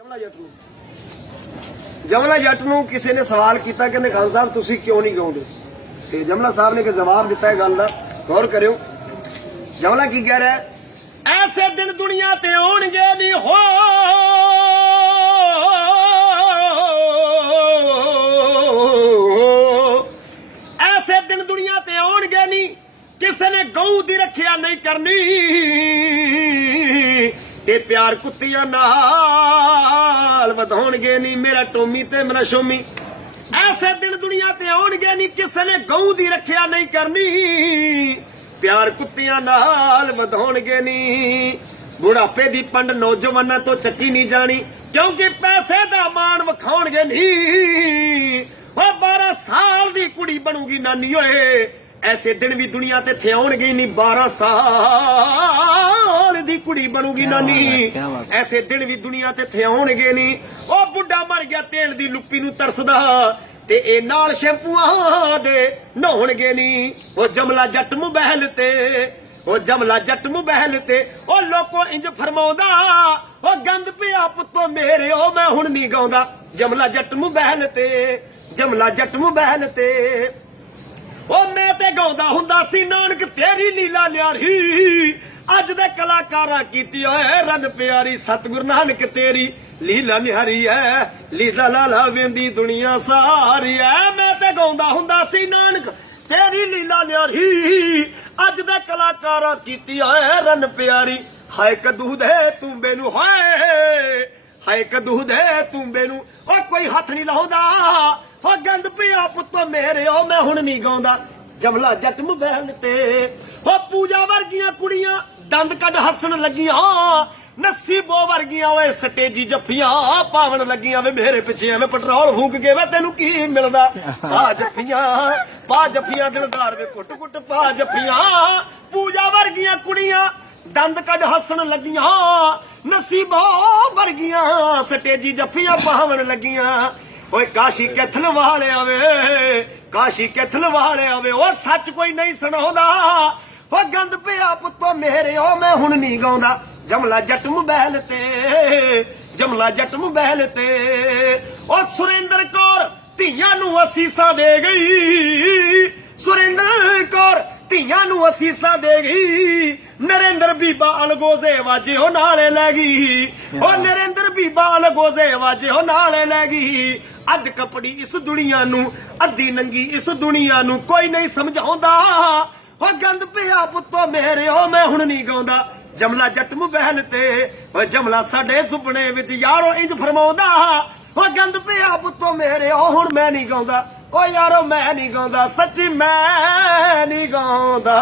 ਜਮਲਾ ਜੱਟ ਨੂੰ। ਜਮਲਾ ਜੱਟ ਨੂੰ ਕਿਸੇ ਨੇ ਸਵਾਲ ਕੀਤਾ, ਕਹਿੰਦੇ, ਖਾਨ ਸਾਹਿਬ, ਤੁਸੀਂ ਕਿਉਂ ਨਹੀਂ ਗਾਉਂਦੇ? ਤੇ ਜਮਲਾ ਸਾਹਿਬ ਨੇ ਇੱਕ ਜਵਾਬ ਦਿੱਤਾ ਹੈ ਗੱਲ ਦਾ। ਗੌਰ ਕਰਿਓ। ਜਮਲਾ ਕੀ ਕਹਿ ਰਿਹਾ ਐਸੇ ਦਿਨ ਦੁਨੀਆ ਤੇ ਆਉਣਗੇ ਨਹੀਂ ਹੋ। ਐਸੇ ਦਿਨ ਦੁਨੀਆ ਤੇ ਆਉਣਗੇ ਨਹੀਂ। ਕਿਸੇ ਨੇ ਗਊ ਦੀ ਰੱਖਿਆ ਨਹੀਂ ਕਰਨੀ। ਤੇ ਪਿਆਰ ਕੁੱਤੀਆਂ ਨਾਲ ਵਧਾਉਣਗੇ ਨਹੀਂ ਮੇਰਾ ਟੋਮੀ ਤੇ ਮੇਰਾ ਸ਼ੋਮੀ। ਐਸੇ ਦਿਨ ਦੁਨੀਆ ਤੇ ਆਉਣਗੇ ਨਹੀਂ ਕਿਸੇ ਨੇ ਗਊ ਦੀ ਰੱਖਿਆ ਨਹੀਂ ਕਰਨੀ। ਪਿਆਰ ਕੁੱਤੀਆਂ ਨਾਲ ਵਧਾਉਣਗੇ ਨਹੀਂ ਬੁਢਾਪੇ ਦੀ ਪੰਡ ਨੌਜਵਾਨਾਂ ਤੋਂ ਚੱਕੀ ਨਹੀਂ ਜਾਣੀ, ਕਿਉਂਕਿ ਪੈਸੇ ਦਾ ਮਾਣ ਵਿਖਾਉਣਗੇ ਨਹੀਂ ਓ 12 ਸਾਲ ਦੀ ਕੁੜੀ ਬਣੂਗੀ ਨਾਨੀ ਓਏ। ਐਸੇ ਦਿਨ ਵੀ ਦੁਨੀਆ ਤੇ ਥਿਆਉਣਗੇ ਨਹੀਂ 12 ਸਾਲ ਦੀ ਕੁੜੀ ਬਣੂਗੀ ਨਾਨੀ। ਐਸੇ ਦਿਨ ਵੀ ਦੁਨੀਆ ਤੇ ਥਿਆਉਣਗੇ ਨਹੀਂ। ਉਹ ਬੁੱਢਾ ਮਰ ਗਿਆ ਤੇਲ ਦੀ ਲੁੱਪੀ ਨੂੰ ਤਰਸਦਾ। ਤੇ ਇਹ ਨਾਲ ਸ਼ੈਂਪੂਆਂ ਦੇ ਨਹਾਉਣਗੇ ਨਹੀਂ। ਉਹ ਜਮਲਾ ਜੱਟ ਮੁਬਹਿਲ ਤੇ ਉਹ ਜਮਲਾ ਜੱਟ ਮੁਬਹਿਲ ਤੇ। ਉਹ ਲੋਕੋ ਇੰਜ ਫਰਮਾਉਂਦਾ ਉਹ ਗੰਦ ਪਿਆ ਪੁੱਤੋ ਮੇਰੇ ਉਹ ਮੈਂ ਹੁਣ ਨਹੀਂ ਗਾਉਂਦਾ। ਜਮਲਾ ਜੱਟ ਮੁਬਹਿਲ ਤੇ ਜਮਲਾ ਜੱਟ ਮੁਬਹਿਲ ਤੇ। ਉਹ ਮੈਂ ਤੇ ਗਾਉਂਦਾ ਹੁੰਦਾ ਸੀ, ਨਾਨਕ ਤੇਰੀ ਲੀਲਾ ਨਿਆਰੀ। ਅੱਜ ਦੇ ਕਲਾਕਾਰਾਂ ਕੀਤੀ ਓਏ ਰਨ ਪਿਆਰੀ, ਸਤਿਗੁਰ ਨਾਨਕ ਤੇਰੀ ਲੀਲਾ ਨਿਹਾਰੀ ਐ। ਲੀਲਾ ਲਾਲਾ ਵੇਂਦੀ ਦੁਨੀਆ ਸਾਰੀ ਐ। ਮੈਂ ਤੇ ਗਾਉਂਦਾ ਹੁੰਦਾ ਸੀ, ਨਾਨਕ ਤੇਰੀ ਲੀਲਾ ਨਿਹਾਰੀ। ਅੱਜ ਦੇ ਕਲਾਕਾਰਾਂ ਕੀਤੀ ਓਏ ਰਨ ਪਿਆਰੀ। ਹਾਏ ਕਦੂ ਦੇ ਤੂੰ ਨੂੰ ਹਾਏ। ਹਾਏ ਕਦੂ ਦੇ ਤੂੰਬੇ ਨੂੰ। ਓ ਕੋਈ ਹੱਥ ਨਹੀਂ ਲਾਉਂਦਾ। ਓ ਗੰਦ ਪਿਆ ਪੁੱਤੋ ਮੇਰੇ, ਓ ਮੈਂ ਹੁਣ ਨਹੀਂ ਗਾਉਂਦਾ। ਜਮਲਾ ਜੱਟ ਮੁਬੈਲ ਤੇ। ਓ ਪੂਜਾ ਵਰਗੀਆਂ ਕੁੜੀਆਂ ਦੰਦ ਕੱਢ ਹੱਸਣ ਲੱਗੀਆਂ। ਨੱਸੀ ਨਸੀਬੋ ਵਰਗੀਆਂ ਓਏ ਸਟੇਜੀ ਜੱਫੀਆਂ ਪਾਵਣ ਲੱਗੀਆਂ ਵੇ ਮੇਰੇ ਪਿੱਛੇ ਐਵੇਂ ਪੈਟਰੋਲ ਫੂਕ ਕੇ ਵੇ ਤੈਨੂੰ ਕੀ ਮਿਲਦਾ? ਪਾ ਜੱਫੀਆਂ ਪਾ ਜੱਫੀਆਂ ਦਿਲਦਾਰ ਵੇ ਕੁੱਟ ਕੁੱਟ ਪਾ ਜੱਫੀਆਂ। ਪੂਜਾ ਵਰਗੀਆਂ ਕੁੜੀਆਂ ਦੰਦ ਕੱਢ ਹੱਸਣ ਲੱਗੀਆਂ, ਨਸੀਬੋ ਵਰਗੀਆਂ, ਸਟੇਜੀ ਜੱਫੀਆਂ ਪਾਵਣ ਲੱਗੀਆਂ। ਓਏ ਕਾਸ਼ੀ ਕੈਥਲ ਵਾਲਿਆ ਵੇ ਕਾਸ਼ੀ ਕੈਥਲ ਵਾਲਿਆ ਵੇ ਉਹ ਸੱਚ ਕੋਈ ਨਹੀਂ ਸੁਣਾਉਂਦਾ। ਓ ਗੰਦ ਪਿਆ ਪੁੱਤੋ ਮੇਰੇ, ਓ ਮੈਂ ਹੁਣ ਨਹੀਂ ਗਾਉਂਦਾ। ਜਮਲਾ ਜੱਟ ਮੁਬੈਲ ਤੇ, ਜਮਲਾ ਜੱਟ ਮੁਬੈਲ ਤੇ। ਓ ਸੁਰਿੰਦਰ ਕੌਰ, ਧੀਆਂ ਨੂੰ ਅਸੀਸਾਂ ਦੇ ਗਈ। ਸੁਰਿੰਦਰ ਕੌਰ, ਧੀਆਂ ਨੂੰ ਅਸੀਸਾਂ ਦੇ ਗਈ। ਬੀਬਾ ਅਲਗੋਜ਼ੇ ਵਾਜੇ ਉਹ ਨਾਲੇ ਲੈ ਗਈ। ਉਹ ਨਰਿੰਦਰ ਬੀਬਾ ਅਲਗੋਜ਼ੇ ਵਾਜੇ ਉਹ ਨਾਲੇ ਲੈ ਗਈ। ਅੱਧ ਕਪੜੀ ਇਸ ਦੁਨੀਆ ਨੂੰ ਅੱਧੀ ਨੰਗੀ ਇਸ ਦੁਨੀਆ ਨੂੰ ਕੋਈ ਨਹੀਂ ਸਮਝਾਉਂਦਾ। ਉਹ ਗੰਦ ਪਿਆ ਪੁੱਤੋ ਮੇਰੇ ਉਹ ਮੈਂ ਹੁਣ ਨਹੀਂ ਗਾਉਂਦਾ। ਜਮਲਾ ਜੱਟ ਮੁਬਹਿਲ ਤੇ ਉਹ ਜਮਲਾ ਸਾਡੇ ਸੁਪਨੇ ਵਿੱਚ ਯਾਰੋ ਇੰਜ ਫਰਮਾਉਂਦਾ। ਉਹ ਗੰਦ ਪਿਆ ਪੁੱਤੋ ਮੇਰੇ ਉਹ ਹੁਣ ਮੈਂ ਨਹੀਂ ਗਾਉਂਦਾ। ਓ ਯਾਰੋ ਮੈਂ ਨਹੀਂ ਗਾਉਂਦਾ ਸੱਚੀ ਮੈਂ ਨਹੀਂ ਗਾਉਂਦਾ।